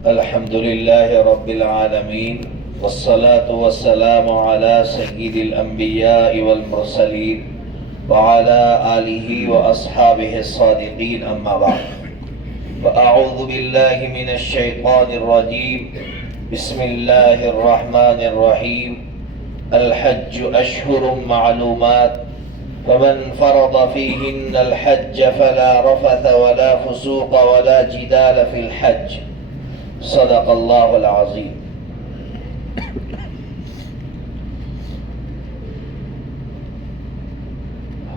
الحمد لله رب العالمين والصلاة والسلام على سيد الأنبياء والمرسلين وعلى آله وأصحابه الصادقين أما بعد وأعوذ بالله من الشيطان الرجيم بسم الله الرحمن الرحيم الحج أشهر معلومات فمن فرض فيهن الحج فلا رفث ولا فسوق ولا جدال في الحج صدق اللہ العظیم۔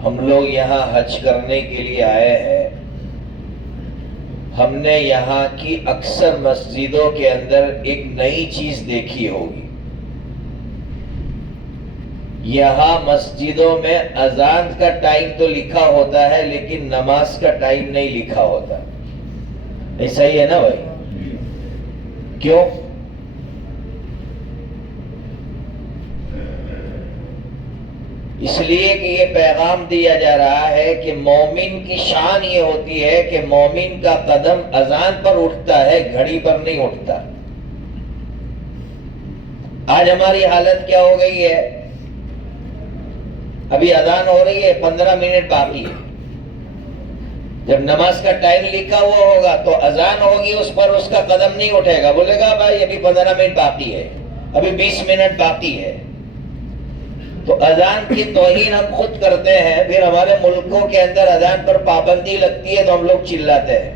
ہم لوگ یہاں حج کرنے کے لیے آئے ہیں۔ ہم نے یہاں کی اکثر مسجدوں کے اندر ایک نئی چیز دیکھی ہوگی۔ یہاں مسجدوں میں اذان کا ٹائم تو لکھا ہوتا ہے لیکن نماز کا ٹائم نہیں لکھا ہوتا۔ ایسا ہی ہے نا بھائی؟ کیوں؟ اس لیے کہ یہ پیغام دیا جا رہا ہے کہ مومن کی شان یہ ہوتی ہے کہ مومن کا قدم اذان پر اٹھتا ہے، گھڑی پر نہیں اٹھتا۔ آج ہماری حالت کیا ہو گئی ہے؟ ابھی اذان ہو رہی ہے، 15 منٹ باقی ہے۔ جب نماز کا ٹائم لکھا ہوا ہوگا تو اذان ہوگی، اس پر اس کا قدم نہیں اٹھے گا، بولے گا بھائی ابھی 15 منٹ باقی ہے، ابھی 20 منٹ باقی ہے۔ تو اذان کی توہین ہم خود کرتے ہیں، پھر ہمارے ملکوں کے اندر اذان پر پابندی لگتی ہے تو ہم لوگ چلاتے ہیں۔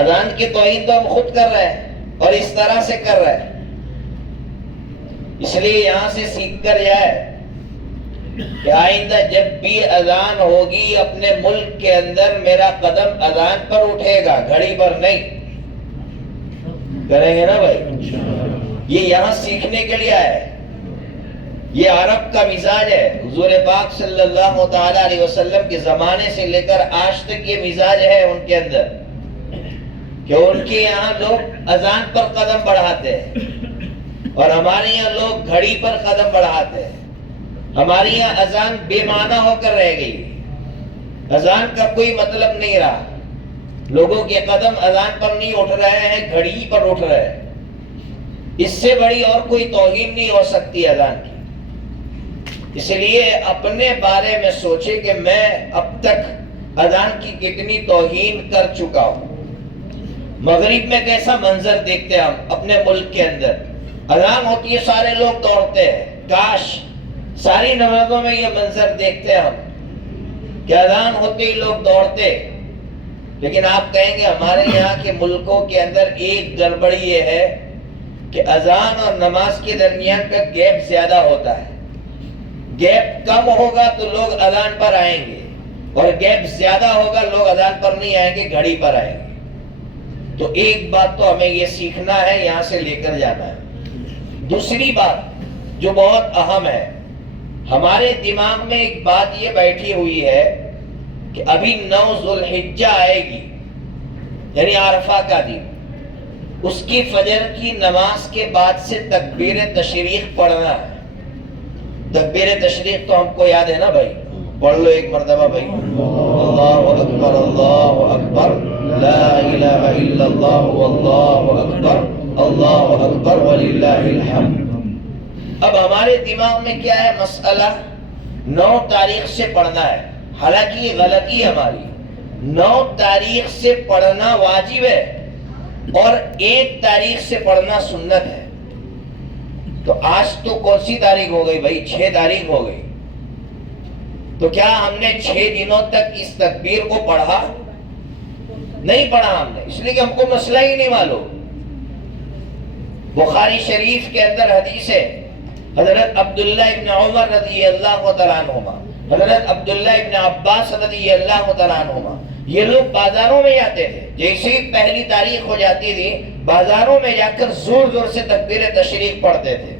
اذان کی توہین تو ہم خود کر رہے ہیں اور اس طرح سے کر رہے ہیں۔ اس لیے یہاں سے سیکھ کر جائے کہ آئندہ جب بھی اذان ہوگی اپنے ملک کے اندر میرا قدم اذان پر اٹھے گا، گھڑی پر نہیں۔ کریں گے نا بھائی؟ یہ یہاں سیکھنے کے لیے آئے۔ یہ عرب کا مزاج ہے۔ حضور پاک صلی اللہ تعالی علیہ وسلم کے زمانے سے لے کر آج تک یہ مزاج ہے ان کے اندر کہ ان کے یہاں لوگ اذان پر قدم بڑھاتے ہیں اور ہمارے یہاں لوگ گھڑی پر قدم بڑھاتے ہیں۔ ہمارے یہاں اذان بے معنی ہو کر رہ گئی، اذان کا کوئی مطلب نہیں رہا۔ لوگوں کے قدم اذان پر نہیں اٹھ رہے ہیں، گھڑی پر اٹھ رہے ہیں۔ اس سے بڑی اور کوئی توہین نہیں ہو سکتی اذان کی۔ اس لیے اپنے بارے میں سوچے کہ میں اب تک اذان کی کتنی توہین کر چکا ہوں۔ مغرب میں کیسا منظر دیکھتے ہیں ہم اپنے ملک کے اندر، اذان ہوتی ہے سارے لوگ دوڑتے ہیں۔ کاش ساری نمازوں میں یہ منظر دیکھتے ہم کہ اذان ہوتے ہی لوگ دوڑتے۔ لیکن آپ کہیں گے ہمارے یہاں کے ملکوں کے اندر ایک گڑبڑی یہ ہے کہ اذان اور نماز کے درمیان کا گیپ زیادہ ہوتا ہے۔ گیپ کم ہوگا تو لوگ اذان پر آئیں گے اور گیپ زیادہ ہوگا لوگ اذان پر نہیں آئیں گے، گھڑی پر آئیں گے۔ تو ایک بات تو ہمیں یہ سیکھنا ہے، یہاں سے لے کر جانا ہے۔ دوسری بات جو بہت اہم ہے، ہمارے دماغ میں ایک بات یہ بیٹھی ہوئی ہے کہ ابھی 9 ذوالحجہ آئے گی، یعنی عرفہ کا دن، اس کی فجر کی نماز کے بعد سے تکبیر تشریق پڑھنا ہے۔ تکبیر تشریق تو ہم کو یاد ہے نا بھائی؟ پڑھ لو ایک مرتبہ بھائی۔ اللہ اکبر اللہ اکبر لا الہ الا اللہ واللہ اکبر اللہ اکبر وللہ الحمد۔ اب ہمارے دماغ میں کیا ہے مسئلہ؟ 9 تاریخ سے پڑھنا ہے، حالانکہ یہ غلطی ہماری۔ 9 تاریخ سے پڑھنا واجب ہے اور 1 تاریخ سے پڑھنا سنت ہے۔ تو آج تو کون سی تاریخ ہو گئی بھائی؟ 6 تاریخ ہو گئی۔ تو کیا ہم نے 6 دنوں تک اس تکبیر کو پڑھا؟ نہیں پڑھا ہم نے، اس لیے کہ ہم کو مسئلہ ہی نہیں معلوم۔ بخاری شریف کے اندر حدیث ہے، حضرت عبداللہ ابن عمر رضی اللہ تعالیٰ عنہما، حضرت عبداللہ ابن عباس رضی اللہ تعالیٰ عنہما، یہ لوگ بازاروں میں جاتے تھے، جیسے ہی پہلی تاریخ ہو جاتی تھی بازاروں میں جا کر زور زور سے تکبیر تشریق پڑھتے تھے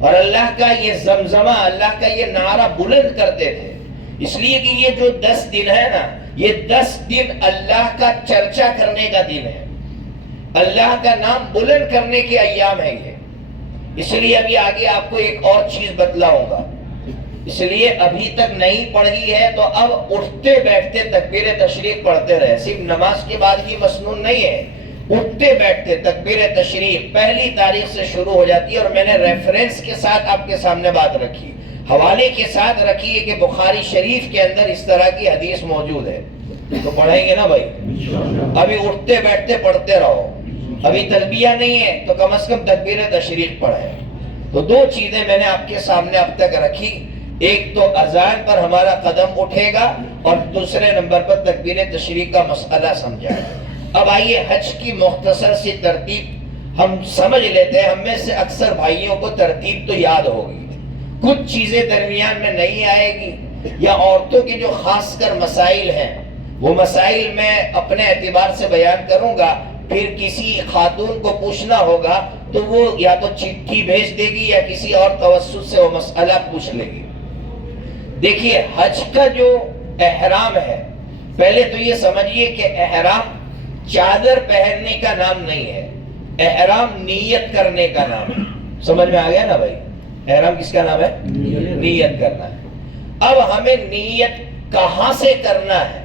اور اللہ کا یہ زمزمہ، اللہ کا یہ نعرہ بلند کرتے تھے۔ اس لیے کہ یہ جو 10 دن ہے نا، یہ 10 دن اللہ کا چرچا کرنے کا دن ہے، اللہ کا نام بلند کرنے کے ایام ہے یہ۔ اس لیے ابھی آگے آپ کو ایک اور چیز بتلاؤں گا۔ اس لیے ابھی تک نہیں پڑھی ہے تو اب اٹھتے بیٹھتے تکبیر تشریق پڑھتے رہے. صرف نماز کے بعد کی مسنون نہیں ہے, اٹھتے بیٹھتے تکبیر تشریق پہلی تاریخ سے شروع ہو جاتی ہے. اور میں نے ریفرنس کے ساتھ آپ کے سامنے بات رکھی, حوالے کے ساتھ رکھی ہے کہ بخاری شریف کے اندر اس طرح کی حدیث موجود ہے. تو پڑھیں گے نا بھائی؟ ابھی اٹھتے بیٹھتے پڑھتے رہو. ابھی تلبیہ نہیں ہے تو کم از کم تکبیر تشریق پڑھیں. تو دو چیزیں میں نے آپ کے سامنے اب تک رکھی, ایک تو اذان پر ہمارا قدم اٹھے گا اور دوسرے نمبر پر تکبیر تشریق کا مسئلہ سمجھا. اب آئیے حج کی مختصر سی ترتیب ہم سمجھ لیتے ہیں. ہم میں سے اکثر بھائیوں کو ترتیب تو یاد ہوگی, کچھ چیزیں درمیان میں نہیں آئے گی, یا عورتوں کے جو خاص کر مسائل ہیں وہ مسائل میں اپنے اعتبار سے بیان کروں گا. پھر کسی خاتون کو پوچھنا ہوگا تو وہ یا تو چٹھی بھیج دے گی یا کسی اور توسط سے وہ مسئلہ پوچھ لے گی. دیکھیے حج کا جو احرام ہے, پہلے تو یہ سمجھیے کہ احرام چادر پہننے کا نام نہیں ہے, احرام نیت کرنے کا نام ہے. سمجھ میں آ گیا نا بھائی؟ احرام کس کا نام ہے؟ نیت کرنا ہے. اب ہمیں نیت کہاں سے کرنا ہے؟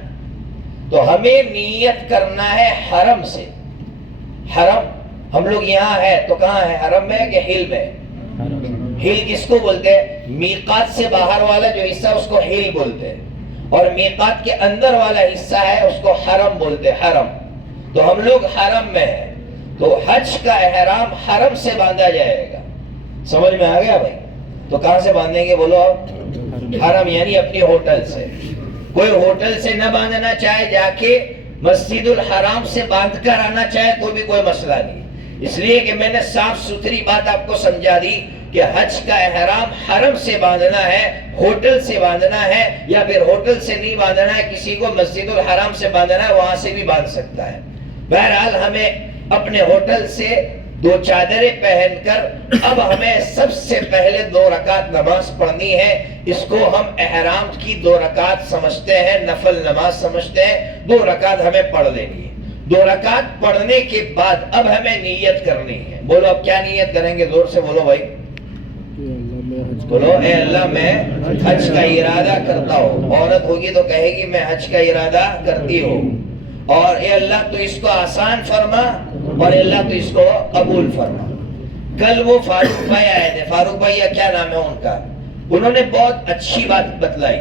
تو ہمیں نیت کرنا ہے حرم سے. حرم ہم لوگ یہاں ہے تو کہاں ہے؟ حرم میں کہ حل میں؟ حل کس کو بولتے ہیں؟ میقات سے باہر والا جو حصہ اس کو حل بولتے ہیں, اور میقات کے اندر والا حصہ ہے اس کو حرم بولتے ہیں. حرم. تو ہم لوگ حرم میں ہیں, تو حج کا احرام حرم سے باندھا جائے گا. سمجھ میں آ گیا بھائی؟ تو کہاں سے باندھیں گے بولو آپ؟ حرم یعنی اپنی ہوٹل سے. کوئی ہوٹل سے نہ باندھنا چاہے جا کے مسجد الحرام سے باندھ کر آنا چاہے تو بھی کوئی مسئلہ نہیں. اس لیے کہ میں نے صاف ستھری بات آپ کو سمجھا دی کہ حج کا احرام حرم سے باندھنا ہے, ہوٹل سے باندھنا ہے, یا پھر ہوٹل سے نہیں باندھنا ہے, کسی کو مسجد الحرام سے باندھنا ہے وہاں سے بھی باندھ سکتا ہے. بہرحال ہمیں اپنے ہوٹل سے دو چادریں پہن کر اب ہمیں سب سے پہلے 2 رکعت نماز پڑھنی ہے. اس کو ہم احرام کی 2 رکعت سمجھتے ہیں, نفل نماز سمجھتے ہیں. 2 رکعت ہمیں پڑھ لینی ہے. 2 رکعت پڑھنے کے بعد اب ہمیں نیت کرنی ہے. بولو اب کیا نیت کریں گے؟ زور سے بولو بھائی, بولو اے اللہ میں حج کا ارادہ کرتا ہوں. عورت ہوگی تو کہے گی میں حج کا ارادہ کرتی ہوں, اور اے اللہ تو اس کو آسان فرما, اور اے اللہ تو اس کو قبول فرما. کل وہ فاروق بھائی آئے تھے, فاروق بھائی کیا نام ہے ان کا, انہوں نے بہت اچھی بات بتلائی.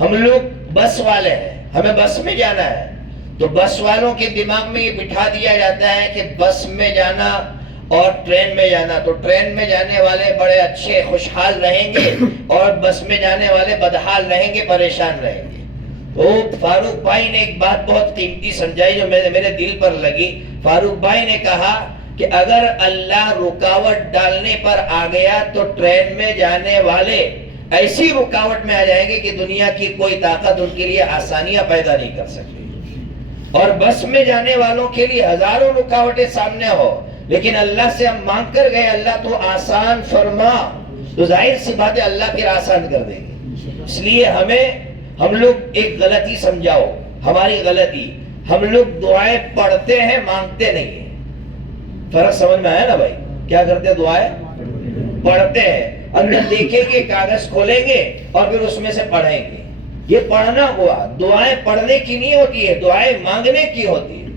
ہم لوگ بس والے ہیں, ہمیں بس میں جانا ہے, تو بس والوں کے دماغ میں یہ بٹھا دیا جاتا ہے کہ بس میں جانا اور ٹرین میں جانا, تو ٹرین میں جانے والے بڑے اچھے خوشحال رہیں گے اور بس میں جانے والے بدحال رہیں گے, پریشان رہیں گے. تو فاروق بھائی نے ایک بات بہت قیمتی سمجھائی جو میرے دل پر لگی. فاروق بھائی نے کہا کہ اگر اللہ رکاوٹ ڈالنے پر آ گیا تو ٹرین میں جانے والے ایسی رکاوٹ میں آ جائیں گے کہ دنیا کی کوئی طاقت ان کے لیے آسانیاں پیدا نہیں کر سکتی, اور بس میں جانے والوں کے لیے ہزاروں رکاوٹیں سامنے ہو, لیکن اللہ سے ہم مانگ کر گئے اللہ تو آسان فرما, تو ظاہر سی بات ہے اللہ پھر آسان کر دے گی. اس لیے ہم لوگ ایک غلطی سمجھاؤ, ہماری غلطی, ہم لوگ دعائیں پڑھتے ہیں مانگتے نہیں ہیں. فرق سمجھ میں آیا نا بھائی؟ کیا کرتے ہیں؟ دعائیں پڑھتے ہیں, اندر دیکھیں گے, کاغذ کھولیں گے اور پھر اس میں سے پڑھیں گے. یہ پڑھنا ہوا, دعائیں پڑھنے کی نہیں ہوتی ہے, دعائیں مانگنے کی ہوتی ہے.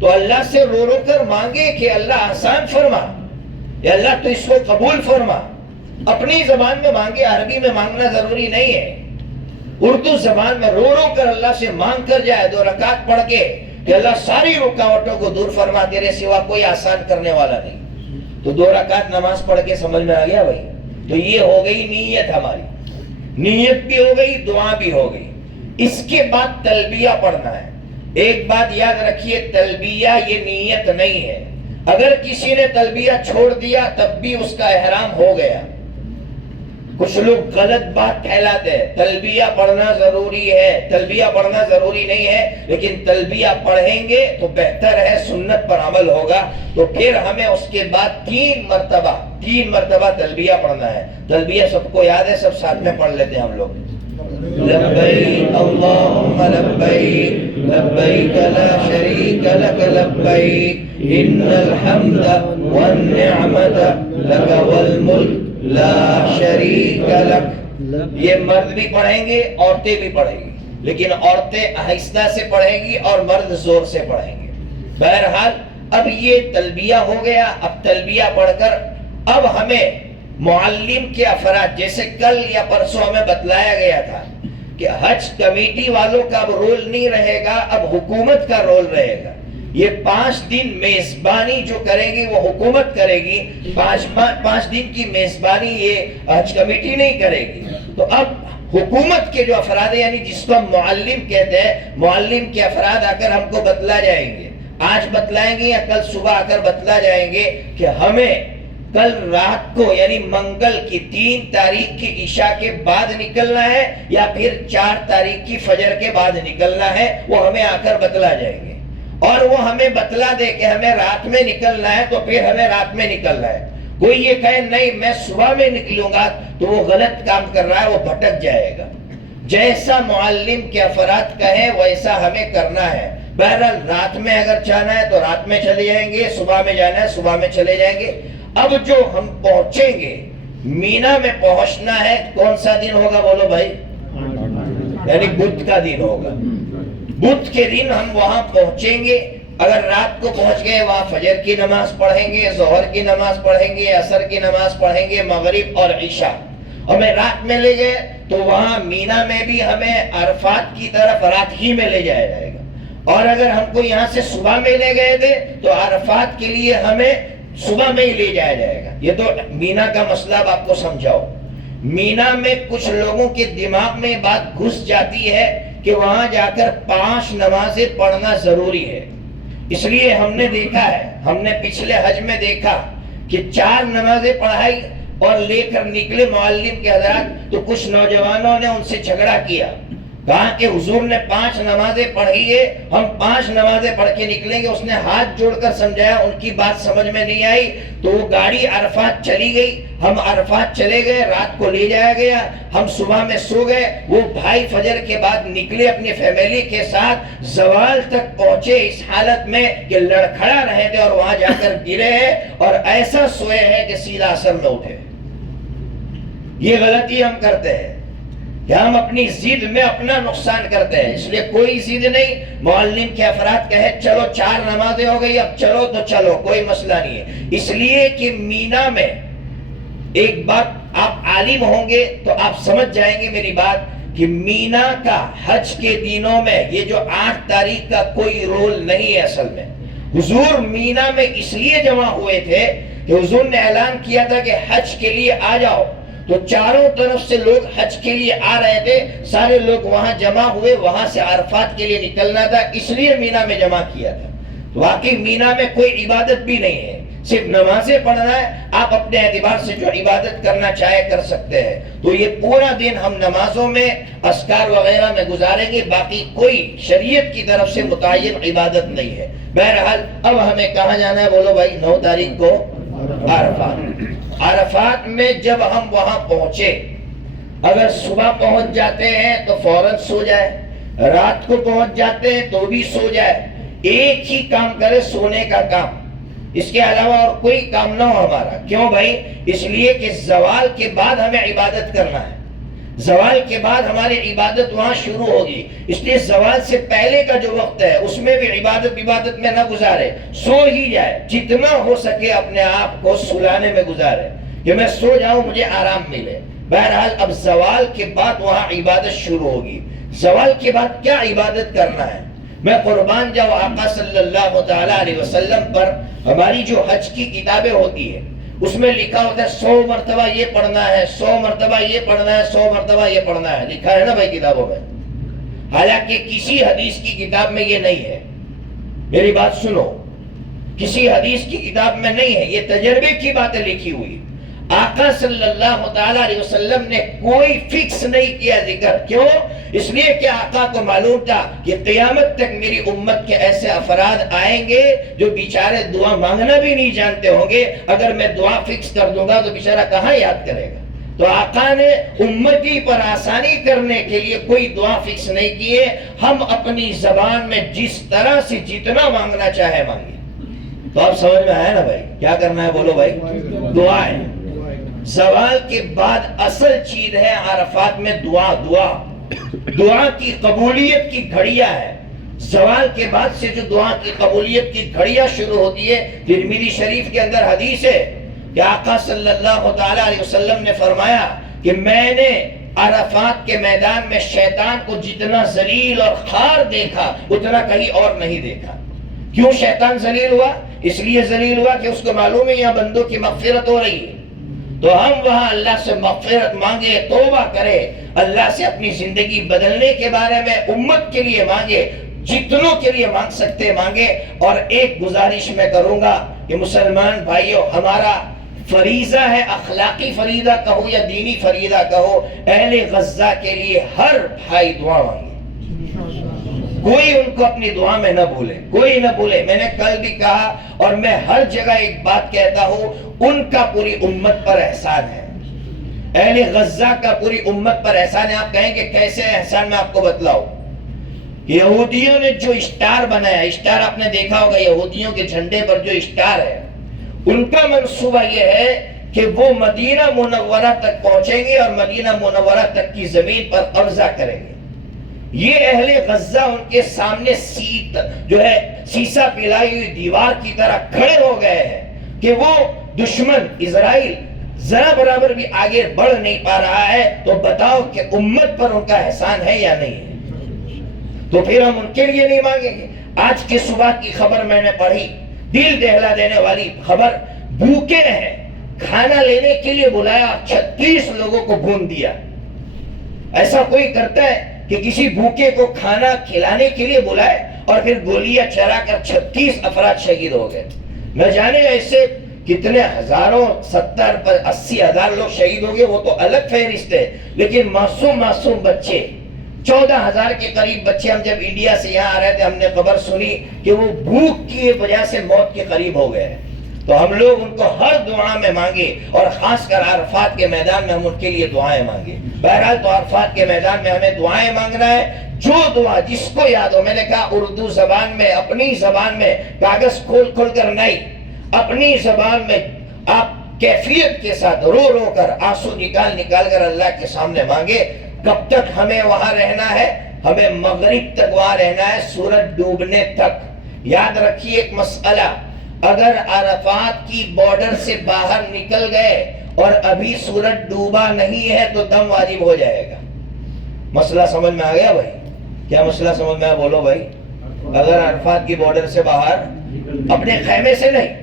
تو اللہ سے رو رو کر مانگے کہ اللہ آسان فرما, یا اللہ تو اس کو قبول فرما. اپنی زبان میں مانگے, عربی میں مانگنا ضروری نہیں ہے, اردو زبان میں رو رو کر اللہ سے مانگ کر جائے 2 رکعت پڑھ کے کہ اللہ ساری رکاوٹوں کو دور فرما, تیرے سوا کوئی آسان کرنے والا نہیں. تو 2 رکعت نماز پڑھ کے سمجھ میں آ گیا بھائی؟ تو یہ ہو گئی نیت, ہماری نیت بھی ہو گئی, دعا بھی ہو گئی. اس کے بعد تلبیہ پڑھنا ہے. ایک بات یاد رکھیے, تلبیہ یہ نیت نہیں ہے. اگر کسی نے تلبیہ چھوڑ دیا تب بھی اس کا احرام ہو گیا. کچھ لوگ غلط بات پھیلاتے ہیں, تلبیہ پڑھنا ضروری ہے. تلبیہ پڑھنا ضروری نہیں ہے, لیکن تلبیہ پڑھیں گے تو بہتر ہے, سنت پر عمل ہوگا. تو پھر ہمیں اس کے بعد 3 مرتبہ تلبیہ پڑھنا ہے. تلبیہ سب کو یاد ہے, سب ساتھ میں پڑھ لیتے ہیں ہم لوگ. لبیک اللہم لبیک لبیک لا شریک لک لبیک ان الحمد والنعمت لک والملک لا شریک لک یہ مرد بھی پڑھیں گے، عورتیں بھی پڑھیں گی، لیکن عورتیں آہستہ سے پڑھیں گی اور مرد زور سے پڑھیں گے۔ بہرحال اب یہ تلبیہ ہو گیا۔ اب تلبیہ پڑھ کر اب ہمیں معلم کے افراد، جیسے کل یا پرسوں ہمیں بتلایا گیا تھا کہ حج کمیٹی والوں کا اب رول نہیں رہے گا، اب حکومت کا رول رہے گا۔ یہ 5 دن میزبانی جو کرے گی وہ حکومت کرے گی، 5 دن کی میزبانی یہ حج کمیٹی نہیں کرے گی۔ تو اب حکومت کے جو افراد ہیں، یعنی جس کو ہم معلم کہتے ہیں، معلم کے افراد آ کر ہم کو بتلا جائیں گے، آج بتلائیں گے یا کل صبح آ کر بتلا جائیں گے کہ ہمیں کل رات کو یعنی منگل کی 3 تاریخ کی عشاء کے بعد نکلنا ہے یا پھر 4 تاریخ کی فجر کے بعد نکلنا ہے، وہ ہمیں آ کر بتلا جائیں گے۔ اور وہ ہمیں بتلا دے کہ ہمیں رات میں نکلنا ہے تو پھر ہمیں رات میں نکلنا ہے۔ کوئی یہ کہے نہیں میں صبح میں نکلوں گا تو وہ غلط کام کر رہا ہے، وہ بھٹک جائے گا۔ جیسا معلم کے افراد کہیں ویسا ہمیں کرنا ہے۔ بہرحال رات میں اگر جانا ہے تو رات میں چلے جائیں گے، صبح میں جانا ہے صبح میں چلے جائیں گے۔ اب جو ہم پہنچیں گے مینا میں پہنچنا ہے، کون سا دن ہوگا بولو بھائی؟ یعنی بدھ کا دن ہوگا۔ بدھ کے دن ہم وہاں پہنچیں گے۔ اگر رات کو پہنچ گئے وہاں فجر کی نماز پڑھیں گے، ظہر کی نماز پڑھیں گے، عصر کی نماز پڑھیں گے، مغرب اور عشاء۔ ہمیں رات میں لے گئے تو وہاں مینا میں بھی ہمیں عرفات کی طرف رات ہی میں لے جایا جائے گا۔ اور اگر ہم کو یہاں سے صبح میں لے گئے تھے تو عرفات کے لیے ہمیں صبح میں ہی لے جایا جائے گا۔ یہ تو مینا کا مسئلہ اب آپ کو سمجھاؤ۔ مینا میں کچھ لوگوں کے دماغ میں بات گھس جاتی ہے کہ وہاں جا کر 5 نمازیں پڑھنا ضروری ہے۔ اس لیے ہم نے دیکھا ہے، ہم نے پچھلے حج میں دیکھا کہ 4 نمازیں پڑھائی اور لے کر نکلے معلم کے حضرات، تو کچھ نوجوانوں نے ان سے جھگڑا کیا، کہا کہ حضور نے 5 نمازیں پڑھی ہے، ہم 5 نمازیں پڑھ کے نکلیں گے۔ اس نے ہاتھ جوڑ کر سمجھایا، ان کی بات سمجھ میں نہیں آئی تو وہ گاڑی عرفات چلی گئی، ہم عرفات چلے گئے، رات کو لے جایا گیا، ہم صبح میں سو گئے۔ وہ بھائی فجر کے بعد نکلے اپنی فیملی کے ساتھ، زوال تک پہنچے اس حالت میں کہ لڑکھڑا رہے تھے اور وہاں جا کر گرے ہیں اور ایسا سوئے ہیں کہ سیدھا اثر میں اٹھے۔ یہ غلطی ہم کرتے ہیں کہ ہم اپنی ضد میں اپنا نقصان کرتے ہیں۔ اس لیے کوئی ضد نہیں، معلم کے افراد کہے چلو 4 نمازیں ہو گئی اب چلو تو چلو، کوئی مسئلہ نہیں ہے۔ اس لیے کہ مینا میں ایک بات، آپ عالم ہوں گے تو آپ سمجھ جائیں گے میری بات، کہ مینا کا حج کے دنوں میں یہ جو 8 تاریخ کا کوئی رول نہیں ہے۔ اصل میں حضور مینا میں اس لیے جمع ہوئے تھے کہ حضور نے اعلان کیا تھا کہ حج کے لیے آ جاؤ، تو چاروں طرف سے لوگ حج کے لیے آ رہے تھے، سارے لوگ وہاں جمع ہوئے، وہاں سے عرفات کے لیے نکلنا تھا، اس لیے مینا میں جمع کیا تھا۔ واقعی مینا میں کوئی عبادت بھی نہیں ہے، صرف نمازیں پڑھنا ہے۔ آپ اپنے اعتبار سے جو عبادت کرنا چاہے کر سکتے ہیں۔ تو یہ پورا دن ہم نمازوں میں، اذکار وغیرہ میں گزاریں گے، باقی کوئی شریعت کی طرف سے متعین عبادت نہیں ہے۔ بہرحال اب ہمیں کہاں جانا ہے بولو بھائی؟ 9 تاریخ کو عرفات۔ عرفات میں جب ہم وہاں پہنچے، اگر صبح پہنچ جاتے ہیں تو فوراً سو جائے، رات کو پہنچ جاتے ہیں تو بھی سو جائے، ایک ہی کام کرے، سونے کا کام، اس کے علاوہ اور کوئی کام نہ ہو ہمارا۔ کیوں بھائی؟ اس لیے کہ زوال کے بعد ہمیں عبادت کرنا ہے، زوال کے بعد ہماری عبادت وہاں شروع ہوگی۔ اس لیے زوال سے پہلے کا جو وقت ہے اس میں بھی عبادت میں نہ گزارے، سو ہی جائے، جتنا ہو سکے اپنے آپ کو سلانے میں گزارے کہ میں سو جاؤں مجھے آرام ملے۔ بہرحال اب زوال کے بعد وہاں عبادت شروع ہوگی۔ زوال کے بعد کیا عبادت کرنا ہے؟ میں قربان جاؤں آقا صلی اللہ تعالیٰ علیہ وسلم پر، ہماری جو حج کی کتابیں ہوتی ہیں اس میں لکھا ہوتا ہے 100 مرتبہ یہ پڑھنا ہے، 100 مرتبہ یہ پڑھنا ہے، 100 مرتبہ یہ پڑھنا ہے، لکھا ہے نا بھائی کتابوں میں۔ حالانکہ کسی حدیث کی کتاب میں یہ نہیں ہے، میری بات سنو، کسی حدیث کی کتاب میں نہیں ہے، یہ تجربے کی باتیں لکھی ہوئی۔ آقا صلی اللہ تعالیٰ علیہ وسلم نے کوئی فکس نہیں کیا ذکر۔ کیوں؟ اس لیے کہ آقا کو معلوم تھا کہ قیامت تک میری امت کے ایسے افراد آئیں گے جو بیچارے دعا مانگنا بھی نہیں جانتے ہوں گے۔ اگر میں دعا فکس کر دوں گا تو بیچارہ کہاں یاد کرے گا؟ تو آقا نے امتی پر آسانی کرنے کے لیے کوئی دعا فکس نہیں کیے، ہم اپنی زبان میں جس طرح سے جتنا مانگنا چاہے مانگے۔ تو آپ سمجھ میں آیا نا بھائی؟ کیا کرنا ہے بولو بھائی؟ دعائیں۔ زوال کے بعد اصل چیز ہے عرفات میں دعا. دعا کی قبولیت کی گھڑیاں ہے. زوال کے بعد سے جو دعا کی قبولیت کی گھڑیاں شروع ہوتی ہے. ترمذی شریف کے اندر حدیث ہے کہ آقا صلی اللہ تعالی علیہ وسلم نے فرمایا کہ میں نے عرفات کے میدان میں شیطان کو جتنا ذلیل اور خوار دیکھا اتنا کہیں اور نہیں دیکھا. کیوں شیطان ذلیل ہوا؟ اس لیے ذلیل ہوا کہ اس کو معلوم ہے یہاں بندوں کی مغفرت ہو رہی ہے. تو ہم وہاں اللہ سے مغفرت مانگے, توبہ کرے, اللہ سے اپنی زندگی بدلنے کے بارے میں امت کے لیے مانگے, جتنوں کے لیے مانگ سکتے مانگے. اور ایک گزارش میں کروں گا کہ مسلمان بھائیوں, ہمارا فریضہ ہے, اخلاقی فریضہ کہو یا دینی فریضہ کہو, اہل غزہ کے لیے ہر بھائی دعا مانگے. کوئی ان کو اپنی دعا میں نہ بھولے, کوئی نہ بھولے. میں نے کل بھی کہا اور میں ہر جگہ ایک بات کہتا ہوں, ان کا پوری امت پر احسان ہے, اہل غزہ کا پوری امت پر احسان ہے. آپ کہیں کہ کیسے احسان؟ میں آپ کو بتلاؤں. یہودیوں نے جو اسٹار بنایا, اسٹار آپ نے دیکھا ہوگا, یہودیوں کے جھنڈے پر جو اسٹار ہے, ان کا منصوبہ یہ ہے کہ وہ مدینہ منورہ تک پہنچیں گے اور مدینہ منورہ تک کی زمین پر قبضہ کریں گے. یہ اہل غزہ ان کے سامنے سیسا پلائی ہوئی دیوار کی طرح کھڑے ہو گئے ہیں کہ وہ دشمن اسرائیل ذرا برابر بھی آگے بڑھ نہیں پا رہا ہے. تو بتاؤ کہ امت پر ان کا احسان ہے یا نہیں ہے؟ تو پھر ہم ان کے لیے نہیں مانگیں گے. آج کی صبح کی خبر میں نے پڑھی, دل دہلا دینے والی خبر. بھوکے ہیں, کھانا لینے کے لیے بلایا, 36 لوگوں کو بھون دیا. ایسا کوئی کرتا ہے کہ کسی بھوکے کو کھانا کھلانے کے لیے بلائے اور پھر گولیاں چلا کر 36 افراد شہید ہو گئے؟ نہ جانے ایسے کتنے ہزاروں 70-80 ہزار لوگ شہید ہو گئے, وہ تو الگ فہرست ہے. لیکن معصوم بچے, 14,000 کے قریب بچے, ہم جب انڈیا سے یہاں آ رہے تھے ہم نے خبر سنی کہ وہ بھوک کی وجہ سے موت کے قریب ہو گئے. تو ہم لوگ ان کو ہر دعا میں مانگے, اور خاص کر عرفات کے میدان میں ہم ان کے لیے دعائیں مانگے. بہرحال تو عرفات کے میدان میں ہمیں دعائیں مانگنا ہے. جو دعا جس کو یاد ہو, میں نے کہا اردو زبان میں, اپنی زبان میں, کاغذ کھول کر نہیں, اپنی زبان میں آپ کیفیت کے ساتھ رو کر, آنسو نکال کر اللہ کے سامنے مانگے. کب تک ہمیں وہاں رہنا ہے؟ ہمیں مغرب تک وہاں رہنا ہے, سورج ڈوبنے تک. یاد رکھیے ایک مسئلہ, اگر عرفات کی بارڈر سے باہر نکل گئے اور ابھی سورج ڈوبا نہیں ہے تو دم واجب ہو جائے گا. مسئلہ سمجھ میں آ گیا بھائی؟ کیا مسئلہ سمجھ میں آیا؟ بولو بھائی. اگر عرفات کی بارڈر سے باہر, اپنے خیمے سے نہیں,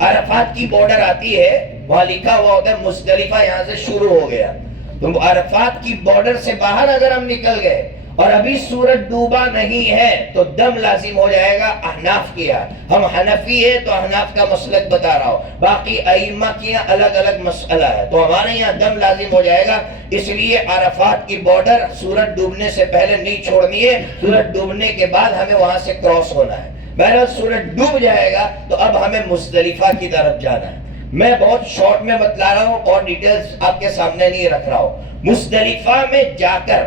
عرفات کی بارڈر آتی ہے, وہاں لکھا ہوا ہوتا ہے مزدلفہ یہاں سے شروع ہو گیا, تو عرفات کی بارڈر سے باہر اگر ہم نکل گئے اور ابھی سورج ڈوبا نہیں ہے تو دم لازم ہو جائے گا. احناف کیا, ہم حنفی ہے تو احناف کا مسلک بتا رہا ہوں, باقی ائمہ کی الگ الگ مسئلہ ہے. تو ہمارے یہاں دم لازم ہو جائے گا. اس لیے عرفات کی بارڈر سورج ڈوبنے سے پہلے نہیں چھوڑنی ہے, سورج ڈوبنے کے بعد ہمیں وہاں سے کراس ہونا ہے. بہرحال سورج ڈوب جائے گا تو اب ہمیں مزدلفہ کی طرف جانا ہے. میں بہت شارٹ میں بتلا رہا ہوں اور ڈیٹیلز آپ کے سامنے نہیں رکھ رہا ہوں. مزدلفہ میں جا کر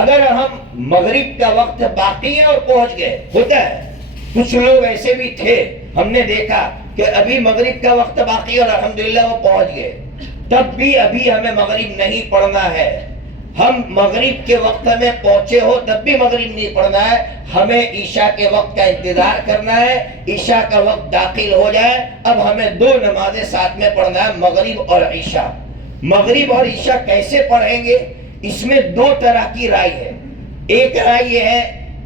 اگر ہم مغرب کا وقت باقی ہے اور پہنچ گئے, ہوتا ہے کچھ لوگ ایسے بھی تھے, ہم نے دیکھا کہ ابھی مغرب کا وقت باقی اور الحمدللہ وہ پہنچ گئے, تب بھی ابھی ہمیں مغرب نہیں پڑھنا ہے. ہم مغرب کے وقت میں پہنچے ہو تب بھی مغرب نہیں پڑھنا ہے, ہمیں عشاء کے وقت کا انتظار کرنا ہے. عشاء کا وقت داخل ہو جائے, اب ہمیں 2 نمازیں ساتھ میں پڑھنا ہے, مغرب اور عشاء. مغرب اور عشاء کیسے پڑھیں گے؟ اس میں 2 طرح کی رائے ہے. ایک رائے یہ ہے,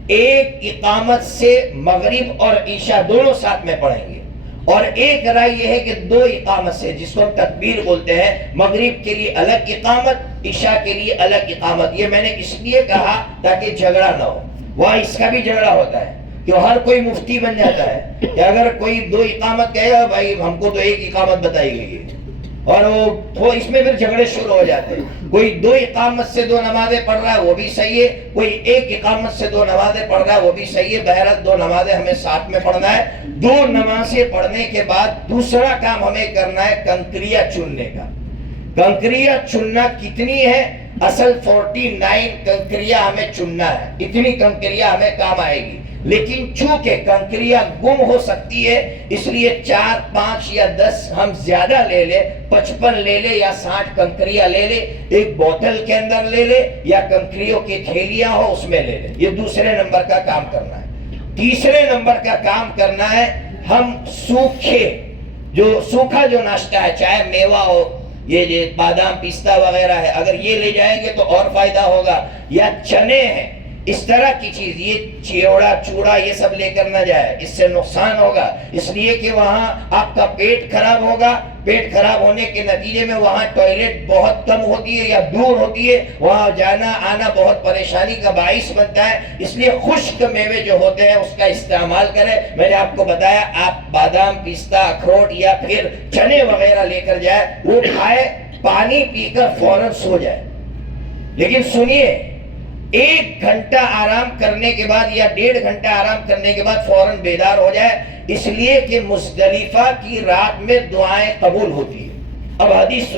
ایک اقامت سے مغرب اور عشاء دونوں ساتھ میں پڑھیں گے, اور ایک رائے یہ ہے کہ 2 اقامت سے, جس کو ہم تکبیر بولتے ہیں, مغرب کے لیے الگ اقامت, عشاء کے لیے الگ اقامت. یہ میں نے اس لیے کہا تاکہ جھگڑا نہ ہو. وہاں اس کا بھی جھگڑا ہوتا ہے کہ ہر کوئی مفتی بن جاتا ہے کہ اگر کوئی 2 اقامت کہے گا, بھائی ہم کو تو ایک اقامت بتائی گئی ہے, اور وہ اس میں پھر جھگڑے شروع ہو جاتے ہیں. کوئی 2 اقامت سے 2 نمازیں پڑھ رہا ہے وہ بھی صحیح ہے, کوئی 1 اقامت سے 2 نمازیں پڑھ رہا ہے وہ بھی صحیح ہے. بہرحال 2 نمازیں ہمیں ساتھ میں پڑھنا ہے. 2 نمازیں پڑھنے کے بعد دوسرا کام ہمیں کرنا ہے کنکریاں چننے کا. کنکریاں چننا کتنی ہے؟ اصل 49 کنکریاں ہمیں چننا ہے. اتنی کنکریاں ہمیں کام آئے گی. لیکن چونکہ کنکریاں گم ہو سکتی ہے اس لیے 4 5 یا 10 ہم زیادہ لے لے، 55 لے لے یا 60 کنکریاں لے لے، ایک بوتل کے اندر لے لے یا کنکریوں کی تھیلیاں ہو اس میں لے لے. یہ دوسرے نمبر کا کام کرنا ہے. تیسرے نمبر کا کام کرنا ہے ہم سوکھا جو ناشتہ ہے، چاہے میوہ ہو، یہ بادام پستہ وغیرہ ہے، اگر یہ لے جائیں گے تو اور فائدہ ہوگا، یا چنے ہیں، اس طرح کی چیز، یہ چیوڑا چوڑا یہ سب لے کر نہ جائے، اس سے نقصان ہوگا. اس لیے کہ وہاں آپ کا پیٹ خراب ہوگا. پیٹ خراب ہونے کے نتیجے میں وہاں ٹوائلٹ بہت کم ہوتی ہے یا دور ہوتی ہے، وہاں جانا آنا بہت پریشانی کا باعث بنتا ہے. اس لیے خشک میوے جو ہوتے ہیں اس کا استعمال کریں. میں نے آپ کو بتایا آپ بادام پستہ اخروٹ یا پھر چنے وغیرہ لے کر جائے، وہ کھائے، پانی پی کر فوراً سو جائے. لیکن سنیے، 1 گھنٹہ آرام کرنے کے بعد یا 1.5 گھنٹہ آرام کرنے کے بعد فوراً بیدار ہو جائے، اس لیے کہ مزدلفہ کی رات میں دعائیں قبول ہوتی ہیں. اب حدیث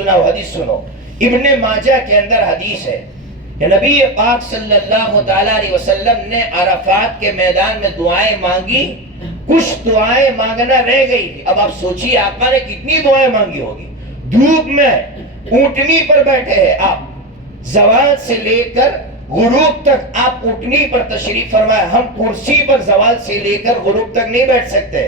سنو. ابن ماجہ کے اندر حدیث ہے کہ نبی پاک صلی اللہ تعالیٰ علیہ وسلم نے عرفات کے میدان میں دعائیں مانگی، کچھ دعائیں مانگنا رہ گئی تھی. اب آپ سوچیے آقا نے کتنی دعائیں مانگی ہوگی. دھوپ میں اونٹنی پر بیٹھے ہیں آپ، زوال سے لے کر غروب تک آپ اونٹنی پر تشریف فرمائے. ہم کرسی پر زوال سے لے کر غروب تک نہیں بیٹھ سکتے.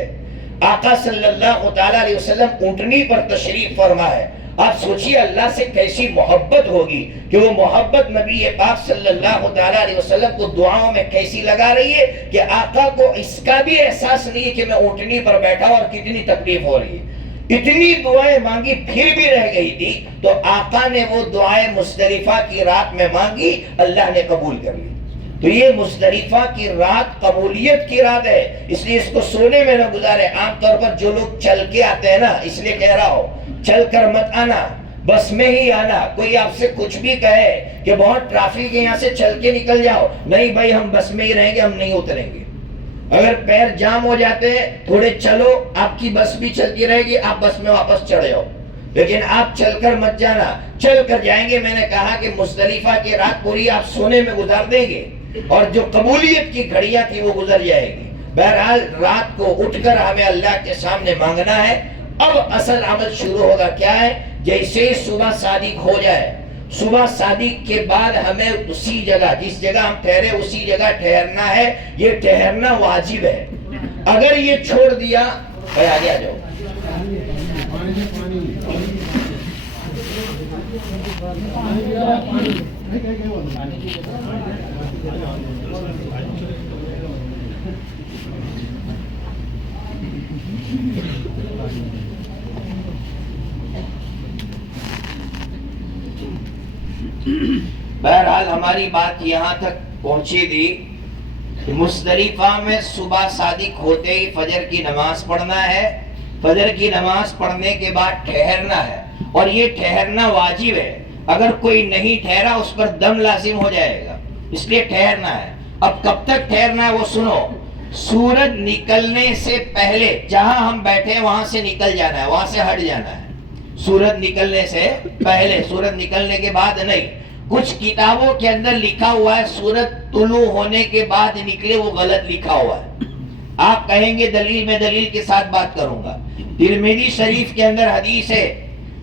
آقا صلی اللہ تعالیٰ علیہ وسلم اونٹنی پر تشریف فرمائے. آپ سوچئے اللہ سے کیسی محبت ہوگی کہ وہ محبت نبی پاک صلی اللہ تعالیٰ علیہ وسلم کو دعاؤں میں کیسی لگا رہی ہے کہ آقا کو اس کا بھی احساس نہیں ہے کہ میں اونٹنی پر بیٹھا اور کتنی تکلیف ہو رہی ہے. اتنی دعائیں مانگی پھر بھی رہ گئی تھی تو آقا نے وہ دعائیں مزدلفہ کی رات میں مانگی، اللہ نے قبول کر لی. تو یہ مزدلفہ کی رات قبولیت کی رات ہے، اس لیے اس کو سونے میں نہ گزارے. عام طور پر جو لوگ چل کے آتے ہیں نا، اس لیے کہہ رہا ہوں چل کر مت آنا، بس میں ہی آنا. کوئی آپ سے کچھ بھی کہے کہ بہت ٹریفک ہے یہاں سے چل کے نکل جاؤ، نہیں بھائی ہم بس میں ہی رہیں گے، ہم نہیں اتریں گے. اگر پیر جام ہو جاتے ہیں تھوڑے چلو، آپ کی بس بھی چلتی رہے گی، آپ بس میں واپس چڑھ جاؤ، لیکن آپ چل کر مت جانا. چل کر جائیں گے، میں نے کہا کہ مزدلفہ کی رات پوری آپ سونے میں گزار دیں گے اور جو قبولیت کی گھڑیاں تھی وہ گزر جائے گی. بہرحال رات کو اٹھ کر ہمیں اللہ کے سامنے مانگنا ہے. اب اصل عمل شروع ہوگا. کیا ہے؟ جیسے صبح صادق ہو جائے، صبح صادق کے بعد ہمیں اسی جگہ، جس جگہ ہم ٹھہرے اسی جگہ ٹھہرنا ہے. یہ ٹھہرنا واجب ہے. اگر یہ چھوڑ دیا، بھائی آگے آ جاؤ. بہرحال ہماری بات یہاں تک پہنچی تھی کہ مزدلفہ میں صبح صادق ہوتے ہی فجر کی نماز پڑھنا ہے. فجر کی نماز پڑھنے کے بعد ٹھہرنا ہے اور یہ ٹھہرنا واجب ہے. اگر کوئی نہیں ٹھہرا اس پر دم لازم ہو جائے گا، اس لیے ٹھہرنا ہے. اب کب تک ٹھہرنا ہے وہ سنو. سورج نکلنے سے پہلے جہاں ہم بیٹھے وہاں سے نکل جانا ہے، وہاں سے ہٹ جانا ہے. سورج نکلنے سے پہلے، سورج نکلنے کے بعد نہیں. کچھ کتابوں کے اندر لکھا ہوا ہے سورج طلوع ہونے کے بعد نکلے، وہ غلط لکھا ہوا ہے. آپ کہیں گے دلیل، میں دلیل کے ساتھ بات کروں گا. ترمذی شریف کے اندر حدیث ہے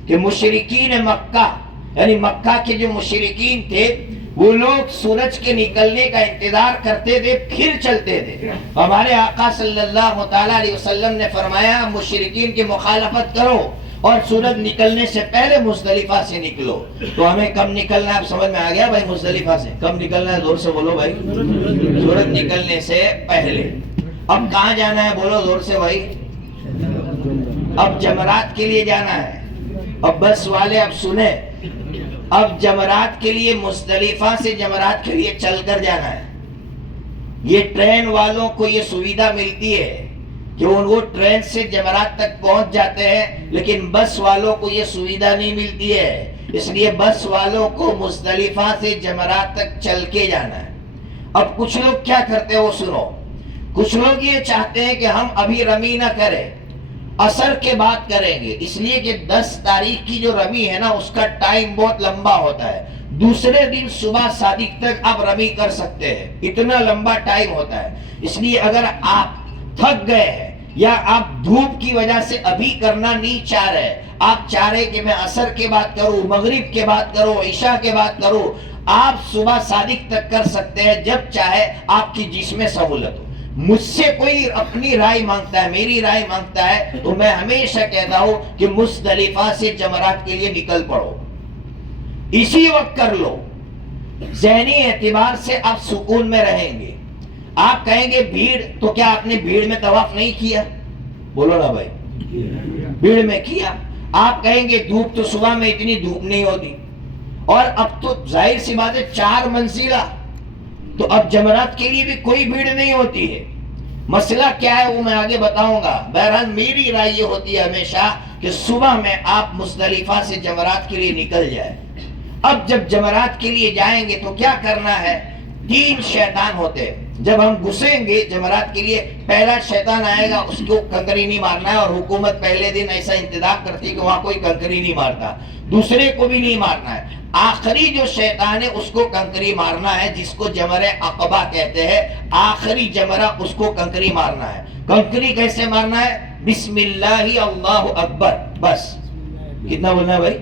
کہ مشرکین مکہ، یعنی مکہ کے جو مشرکین تھے وہ لوگ سورج کے نکلنے کا انتظار کرتے تھے پھر چلتے تھے. ہمارے آقا صلی اللہ تعالیٰ علیہ وسلم نے فرمایا مشرکین کی مخالفت کرو اور سورج نکلنے سے پہلے مزدلفہ سے نکلو. تو ہمیں کب نکلنا ہے؟ آپ سمجھ میں آ گیا بھائی؟ مزدلفہ سے کب نکلنا ہے؟ زور سے بولو بھائی. سورج نکلنے سے پہلے. اب کہاں جانا ہے؟ بولو زور سے بھائی. اب جمرات کے لیے جانا ہے. اب بس والے اب سنیں، اب جمرات کے لیے مزدلفہ سے جمرات کے لیے چل کر جانا ہے. یہ ٹرین والوں کو یہ سویدھا ملتی ہے کہ وہ ٹرین سے جمرات تک پہنچ جاتے ہیں، لیکن بس والوں کو یہ سویدھا نہیں ملتی ہے. اس لیے بس والوں کو مزدلفہ سے جمرات تک چل کے جانا ہے. اب کچھ لوگ کیا کرتے ہیں وہ سنو. کچھ لوگ یہ چاہتے ہیں کہ ہم ابھی رمی نہ کریں اثر کے بعد کریں گے، اس لیے کہ 10 تاریخ کی جو رمی ہے نا اس کا ٹائم بہت لمبا ہوتا ہے، دوسرے دن صبح صادق تک آپ رمی کر سکتے ہیں، اتنا لمبا ٹائم ہوتا ہے۔ اس لیے اگر آپ تھک گئے ہیں یا آپ دھوپ کی وجہ سے ابھی کرنا نہیں چاہ رہے، آپ چاہ رہے کہ میں عصر کے بعد کروں، مغرب کے بعد کروں، عشاء کے بعد کروں، آپ صبح صادق تک کر سکتے ہیں، جب چاہے آپ کی جسم میں سہولت ہو۔ مجھ سے کوئی اپنی رائے مانگتا ہے، میری رائے مانگتا ہے، تو میں ہمیشہ کہتا ہوں کہ مزدلفہ سے جمرات کے لیے نکل پڑو، اسی وقت کر لو، ذہنی اعتبار سے آپ سکون میں رہیں گے۔ آپ کہیں گے بھیڑ، تو کیا آپ نے بھیڑ میں طواف نہیں کیا؟ بولو نا بھائی، بھیڑ میں کیا۔ آپ کہیں گے دھوپ، تو صبح میں اتنی دھوپ نہیں ہوتی، اور اب تو ظاہر سی بات ہے 4 منزلہ، تو اب جمرات کے لیے بھی کوئی بھیڑ نہیں ہوتی ہے۔ مسئلہ کیا ہے وہ میں آگے بتاؤں گا۔ بہرحال میری رائے یہ ہوتی ہے ہمیشہ کہ صبح میں آپ مزدلفہ سے جمرات کے لیے نکل جائیں۔ اب جب جمرات کے لیے جائیں گے تو کیا کرنا ہے؟ 3 شیطان ہوتے ہیں، جب ہم گھسیں گے جمرات کے لیے، پہلا شیطان آئے گا، اس کو کنکری نہیں مارنا ہے، اور حکومت پہلے دن ایسا انتظام کرتی کہ وہاں کوئی کنکری نہیں مارتا، دوسرے کو بھی نہیں مارنا ہے۔ آخری جو شیطان ہے اس کو کنکری مارنا ہے، جس کو جمرہ عقبہ کہتے ہیں، آخری جمرہ اس کو کنکری مارنا ہے۔ کنکری کیسے مارنا ہے؟ بسم اللہ اللہ اکبر، بس کتنا بولنا ہے بھائی؟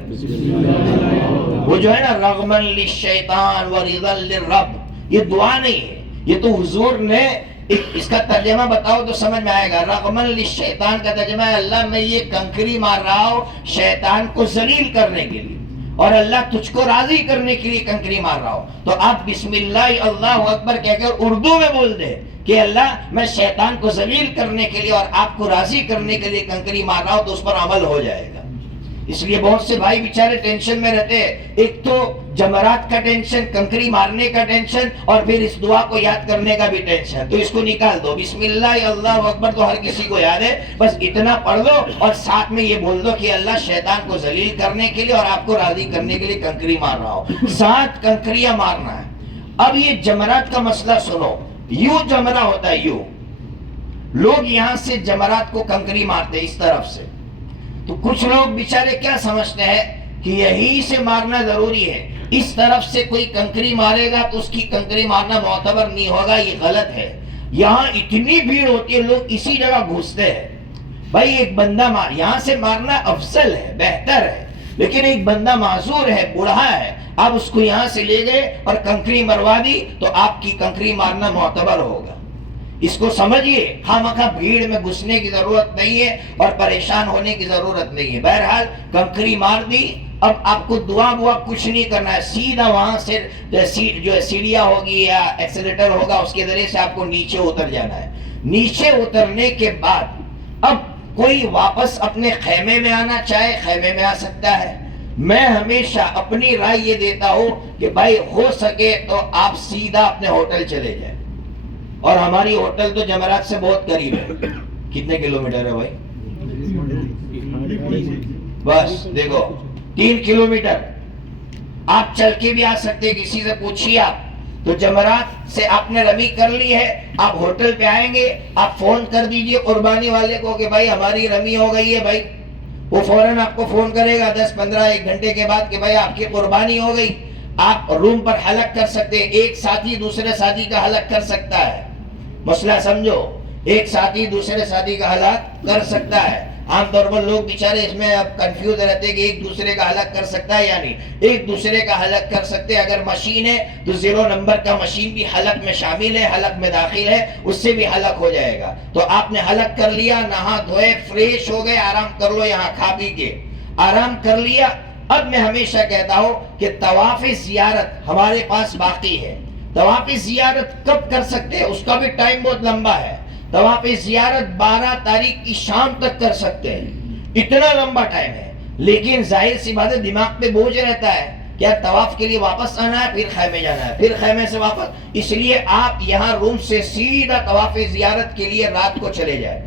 وہ جو ہے نا رغما للشیطان ورضا للرب، یہ دعا نہیں ہے، یہ تو حضور نے اس کا ترجمہ بتاؤ تو سمجھ میں آئے گا۔ رغما للشیطان کا ترجمہ ہے اللہ میں یہ کنکری مار رہا ہوں شیطان کو ذلیل کرنے کے لیے، اور اللہ تجھ کو راضی کرنے کے لیے کنکری مار رہا ہوں۔ تو آپ بسم اللہ اللہ اکبر کہہ کر اردو میں بول دے کہ اللہ میں شیطان کو ذلیل کرنے کے لیے اور آپ کو راضی کرنے کے لیے کنکری مار رہا ہوں، تو اس پر عمل ہو جائے گا۔ اس لیے بہت سے بھائی بیچارے ٹینشن میں رہتے ہیں، ایک تو جمرات کا ٹینشن، کنکری مارنے کا ٹینشن، اور پھر اس دعا کو یاد کرنے کا بھی ٹینشن، تو اس کو نکال دو۔ بسم اللہ اللہ اکبر تو ہر کسی کو یاد ہے، بس اتنا پڑھ لو اور ساتھ میں یہ بول دو کہ اللہ شیطان کو ذلیل کرنے کے لیے اور آپ کو راضی کرنے کے لیے کنکری مار رہا ہوں، 7 کنکریاں مارنا ہے۔ اب یہ جمرات کا مسئلہ سنو، یوں جمرہ ہوتا ہے، یوں لوگ یہاں سے جمرات کو کنکری مارتے اس طرف سے، تو کچھ لوگ بیچارے کیا سمجھتے ہیں کہ یہی سے مارنا ضروری ہے، اس طرف سے کوئی کنکری مارے گا تو اس کی کنکری مارنا معتبر نہیں ہوگا، یہ غلط ہے۔ یہاں اتنی بھیڑ ہوتی ہے، لوگ اسی جگہ گھستے ہیں۔ بھائی ایک بندہ یہاں سے مارنا افضل ہے، بہتر ہے، لیکن ایک بندہ معذور ہے، بوڑھا ہے، آپ اس کو یہاں سے لے گئے اور کنکری مروا دی تو آپ کی کنکری مارنا معتبر ہوگا۔ اس کو سمجھیے، خامخواہ بھیڑ میں گھسنے کی ضرورت نہیں ہے اور پریشان ہونے کی ضرورت نہیں ہے۔ بہرحال کنکری مار دی، اب آپ کو دعا کچھ نہیں کرنا ہے، سیدھا وہاں سے جو سیڑھیاں ہوگی یا ایکسیلیٹر ہوگا اس کے ذریعے سے آپ کو نیچے اتر جانا ہے۔ نیچے اترنے کے بعد اب کوئی واپس اپنے خیمے میں آنا چاہے خیمے میں آ سکتا ہے۔ میں ہمیشہ اپنی رائے یہ دیتا ہوں کہ بھائی ہو سکے تو آپ سیدھا اپنے ہوٹل چلے جائیں، اور ہماری ہوٹل تو جمرات سے بہت قریب ہے۔ کتنے کلومیٹر ہے بھائی؟ بس دیکھو 3 کلومیٹر، آپ چل کے بھی آ سکتے، کسی سے پوچھیے آپ۔ تو جمرات سے آپ نے رمی کر لی ہے، آپ ہوٹل پہ آئیں گے، آپ فون کر دیجئے قربانی والے کو کہ بھائی ہماری رمی ہو گئی ہے، بھائی وہ فوراً آپ کو فون کرے گا 10-15 1 گھنٹے کے بعد کہ بھائی آپ کی قربانی ہو گئی۔ آپ روم پر حلق کر سکتے ہیں، ایک ساتھی دوسرے ساتھی کا حلق کر سکتا ہے، مسئلہ سمجھو، ایک ساتھی دوسرے ساتھی کا حلق کر سکتا ہے۔ عام طور پر لوگ بیچارے اس میں اب کنفیوز رہتے کہ ایک دوسرے کا حلق کر سکتا ہے یا نہیں، ایک دوسرے کا حلق کر سکتے۔ اگر مشین ہے تو 0 نمبر کا مشین بھی حلق میں شامل ہے، حلق میں داخل ہے، اس سے بھی حلق ہو جائے گا۔ تو آپ نے حلق کر لیا، نہا دھوئے، فریش ہو گئے، آرام کر لو، یہاں کھا پی کے آرام کر لیا۔ اب میں ہمیشہ کہتا ہوں کہ طواف زیارت ہمارے پاس باقی ہے۔ طواف زیارت کب کر سکتے ہیں؟ اس کا بھی ٹائم بہت لمبا ہے۔ طواف زیارت 12 تاریخ کی شام تک کر سکتے ہیں، اتنا لمبا ٹائم ہے، لیکن ظاہر سی بات ہے دماغ پہ بوجھ رہتا ہے کیا طواف کے لیے واپس آنا ہے، پھر خیمے جانا ہے، پھر خیمے سے واپس، اس لیے آپ یہاں روم سے سیدھا طواف زیارت کے لیے رات کو چلے جائیں،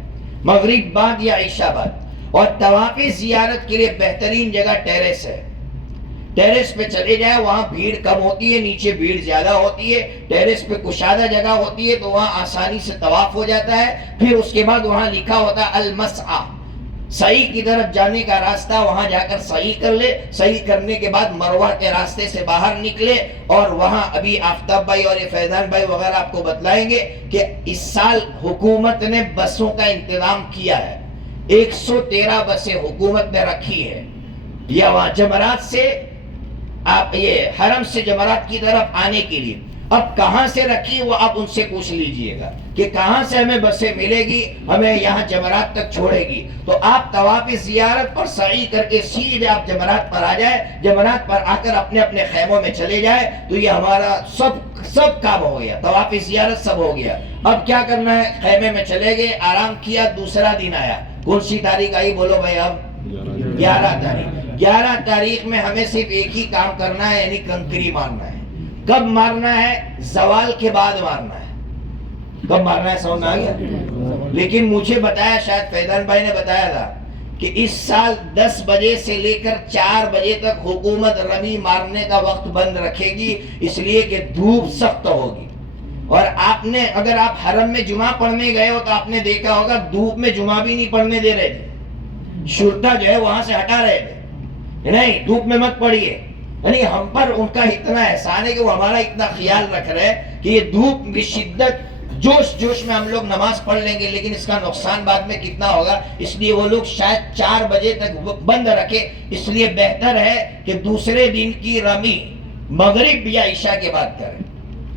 مغرب بعد یا عشاء بعد۔ اور طواف زیارت کے لیے بہترین جگہ ٹیرس ہے، ٹیرس پہ چلے جائے، وہاں بھیڑ کم ہوتی ہے، نیچے بھیڑ زیادہ ہوتی ہے، ٹیرس پہ کشادہ جگہ ہوتی ہے تو وہاں آسانی سے طواف ہو جاتا ہے۔ پھر اس کے بعد وہاں لکھا ہوتا ہے المسعی، صحیح کی طرف جانے کا راستہ وہاں جا کر صحیح کر لے، صحیح کرنے کے بعد مروہ کے راستے سے باہر نکلے، اور وہاں ابھی آفتاب بھائی اور یہ فیضان بھائی وغیرہ آپ کو بتلائیں گے کہ اس سال حکومت نے بسوں کا انتظام کیا ہے، 113 بسیں حکومت نے رکھی ہے، یہ وہاں جمرات سے آپ یہ حرم سے جمرات کی طرف آنے کے لیے۔ اب کہاں سے رکھی وہ آپ ان سے پوچھ لیجئے گا کہ کہاں سے ہمیں بسیں ملے گی، ہمیں یہاں جمرات تک چھوڑے گی، تو آپ طواف زیارت پر سعی کر کے سیدھے آپ جمرات پر آ جائے، جمرات پر آ کر اپنے اپنے خیموں میں چلے جائے، تو یہ ہمارا سب کام ہو گیا، طواف زیارت سب ہو گیا۔ اب کیا کرنا ہے، خیمے میں چلے گئے، آرام کیا، دوسرا دن آیا، کون سی تاریخ آئی بولو بھائی؟ اب 11 تاریخ۔ 11 تاریخ میں ہمیں صرف ایک ہی کام کرنا ہے، یعنی کنکری مارنا ہے۔ کب مارنا ہے؟ زوال کے بعد مارنا ہے۔ کب مارنا ہے سمجھ میں آ گیا؟ لیکن مجھے بتایا، شاید فیضان بھائی نے بتایا تھا کہ اس سال 10 بجے سے لے کر 4 بجے تک حکومت رمی مارنے کا وقت بند رکھے گی، اس لیے کہ دھوپ سخت ہوگی۔ اور آپ نے اگر آپ حرم میں جمعہ پڑھنے گئے ہو تو آپ نے دیکھا ہوگا دھوپ میں جمعہ بھی نہیں پڑھنے دے رہے تھے، شرطا جو ہے وہاں سے ہٹا رہے تھے، نہیں دھوپ میں مت پڑھیے۔ یعنی ہم پر ان کا اتنا احسان ہے کہ وہ ہمارا اتنا خیال رکھ رہے ہیں کہ یہ دھوپ کی شدت، جوش میں ہم لوگ نماز پڑھ لیں گے لیکن اس کا نقصان بعد میں کتنا ہوگا، اس لیے وہ لوگ شاید 4 بجے تک بند رکھے۔ اس لیے بہتر ہے کہ دوسرے دن کی رمی مغرب یا عشاء کے بعد کریں۔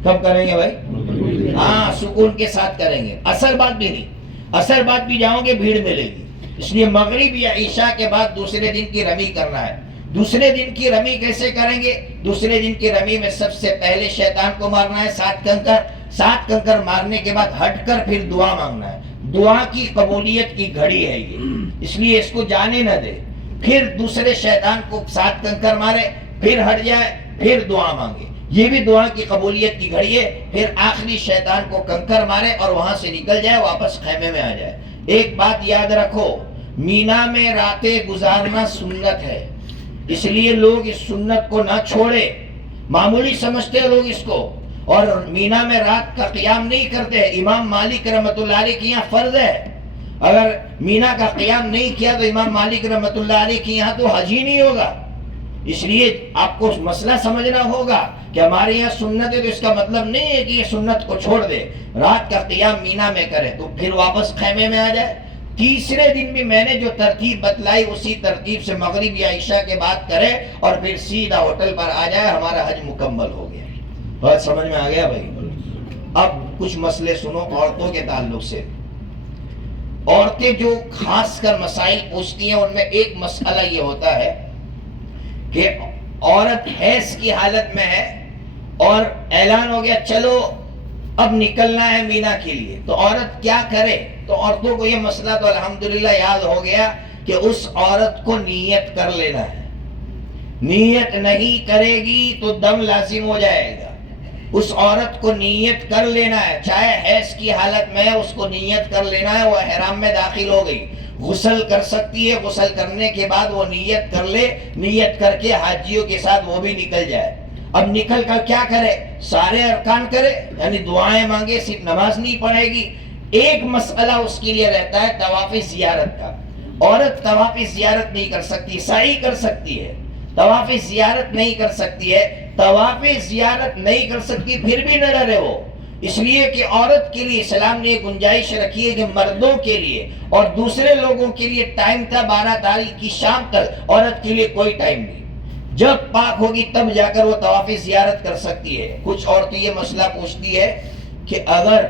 کب کریں گے بھائی؟ ہاں سکون کے ساتھ کریں گے، اثر بعد بھی نہیں، اثر بعد بھی جاؤں گے بھیڑ ملے گی، اس لیے مغرب یا عشاء کے بعد دوسرے دن کی رمی کرنا ہے۔ دوسرے دن کی رمی کیسے کریں گے؟ دوسرے دن کی رمی میں سب سے پہلے شیطان کو مارنا ہے 7 کنکر، 7 کنکر مارنے کے بعد ہٹ کر پھر دعا مانگنا ہے۔ دعا کی قبولیت کی گھڑی ہے یہ، اس لیے اس کو جانے نہ دے۔ پھر دوسرے شیطان کو 7 کنکر مارے، پھر ہٹ جائے، پھر دعا مانگے، یہ بھی دعا کی قبولیت کی گھڑی ہے۔ پھر آخری شیطان کو کنکر مارے اور وہاں سے نکل جائے، واپس خیمے میں آ جائے۔ ایک بات یاد رکھو، مینا میں راتیں گزارنا سنت ہے، اس لیے لوگ اس سنت کو نہ چھوڑے، معمولی سمجھتے ہیں لوگ اس کو، اور مینا میں رات کا قیام نہیں کرتے۔ امام مالک رحمۃ اللہ علیہ کے یہاں فرض ہے، اگر مینا کا قیام نہیں کیا تو امام مالک رحمۃ اللہ علیہ کے یہاں تو حج ہی نہیں ہوگا۔ اس لیے آپ کو مسئلہ سمجھنا ہوگا کہ ہمارے یہاں سنت ہے تو اس کا مطلب نہیں ہے کہ یہ سنت کو چھوڑ دے، رات کا قیام مینا میں کرے تو پھر واپس خیمے میں آ جائے۔ تیسرے دن بھی میں نے جو ترتیب بتلائی اسی ترتیب سے مغرب یا عشاء کے بعد کرے اور پھر سیدھا ہوٹل پر آ جائے، ہمارا حج مکمل ہو گیا۔ بات سمجھ میں آ گیا بھائی؟ اب کچھ مسئلے سنو عورتوں کے تعلق سے۔ عورتیں جو خاص کر مسائل پوچھتی ہیں ان میں ایک مسئلہ یہ ہوتا ہے کہ عورت حیض کی حالت میں ہے اور اعلان ہو گیا چلو اب نکلنا ہے مینا کے لیے، تو عورت کیا کرے؟ تو عورتوں کو یہ مسئلہ تو الحمدللہ یاد ہو گیا کہ اس عورت کو نیت کر لینا ہے، نیت نہیں کرے گی تو دم لازم ہو جائے گا۔ اس عورت کو نیت کر لینا ہے، چاہے حیض کی حالت میں اس کو نیت کر لینا ہے، وہ احرام میں داخل ہو گئی، غسل کر سکتی ہے، غسل کرنے کے بعد وہ نیت کر لے، نیت کر کے حاجیوں کے ساتھ وہ بھی نکل جائے۔ اب نکل کر کیا کرے؟ سارے ارکان کرے، یعنی دعائیں مانگے، صرف نماز نہیں پڑھے گی۔ ایک مسئلہ اس کے لیے رہتا ہے طواف زیارت کا، عورت طواف زیارت نہیں کر سکتی، سعی کر سکتی ہے، طواف زیارت نہیں کر سکتی ہے۔ طواف زیارت نہیں کر سکتی پھر بھی نہ ڈرے وہ، اس لیے کہ عورت کے لیے اسلام نے یہ گنجائش رکھی ہے کہ مردوں کے لیے اور دوسرے لوگوں کے لیے ٹائم تھا 12 تاریخ کی شام تک، عورت کے لیے کوئی ٹائم نہیں، جب پاک ہوگی تب جا کر وہ طواف زیارت کر سکتی ہے۔ کچھ عورتیں یہ مسئلہ پوچھتی ہے کہ اگر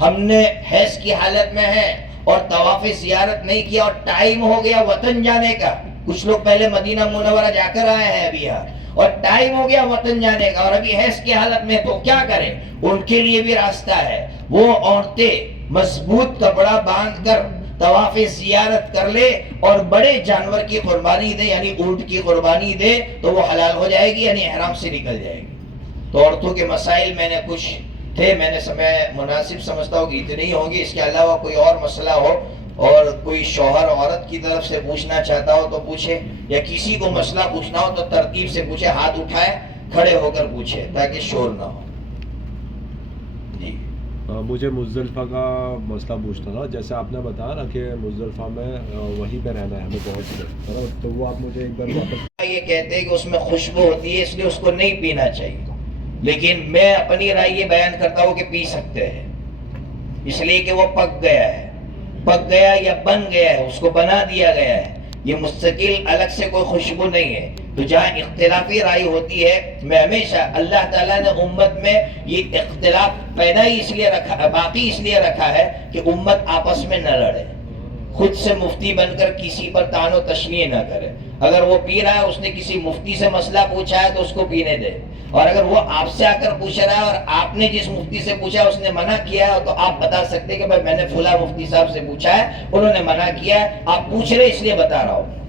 ہم نے حیض کی حالت میں ہے اور طواف زیارت نہیں کیا اور ٹائم ہو گیا وطن جانے کا، کچھ لوگ پہلے مدینہ منورہ جا کر آئے ہیں ابھی یہاں، اور ٹائم ہو گیا وطن جانے کا اور ابھی حیض کی حالت میں، تو کیا کریں؟ ان کے لیے بھی راستہ ہے، وہ عورتیں مضبوط کپڑا باندھ کر طواف زیارت کر لے اور بڑے جانور کی قربانی دے، یعنی اونٹ کی قربانی دے تو وہ حلال ہو جائے گی، یعنی احرام سے نکل جائے گی۔ تو عورتوں کے مسائل میں نے کچھ تھے، میں مناسب سمجھتا ہوں کہ اتنے ہی ہوں گے۔ اس کے علاوہ کوئی اور مسئلہ ہو اور کوئی شوہر عورت کی طرف سے پوچھنا چاہتا ہو تو پوچھے، یا کسی کو مسئلہ پوچھنا ہو تو ترتیب سے پوچھے، ہاتھ اٹھائے، کھڑے ہو کر پوچھے تاکہ شور نہ ہو۔ جی مجھے مزدلفہ کا مسئلہ پوچھنا تھا. جیسے آپ نے بتایا نا کہ مزدلفہ میں وہیں پہ رہنا ہے ہمیں پہنچ کے, تو وہ آپ مجھے ایک بار واپس. یہ کہتے ہیں کہ اس میں خوشبو ہوتی ہے اس لیے اس کو نہیں پینا چاہیے, لیکن میں اپنی رائے یہ بیان کرتا ہوں کہ پی سکتے ہیں, اس لیے کہ وہ پک گیا ہے, پک گیا یا بن گیا ہے, اس کو بنا دیا گیا ہے, یہ مستقل الگ سے کوئی خوشبو نہیں ہے. تو جہاں اختلافی رائے ہوتی ہے, میں ہمیشہ اللہ تعالیٰ نے امت میں یہ اختلاف پیدا ہی اس لیے رکھا, باقی اس لیے رکھا ہے کہ امت آپس میں نہ لڑے, خود سے مفتی بن کر کسی پر طعن و تشنیع نہ کرے. اگر وہ پی رہا ہے, اس نے کسی مفتی سے مسئلہ پوچھا ہے تو اس کو پینے دے, اور اگر وہ آپ سے آ کر پوچھ رہا ہے اور آپ نے جس مفتی سے پوچھا ہے اس نے منع کیا ہے, تو آپ بتا سکتے کہ بھائی میں نے فلاں مفتی صاحب سے پوچھا ہے, انہوں نے منع کیا ہے, آپ پوچھ رہے اس لیے بتا رہا ہوں.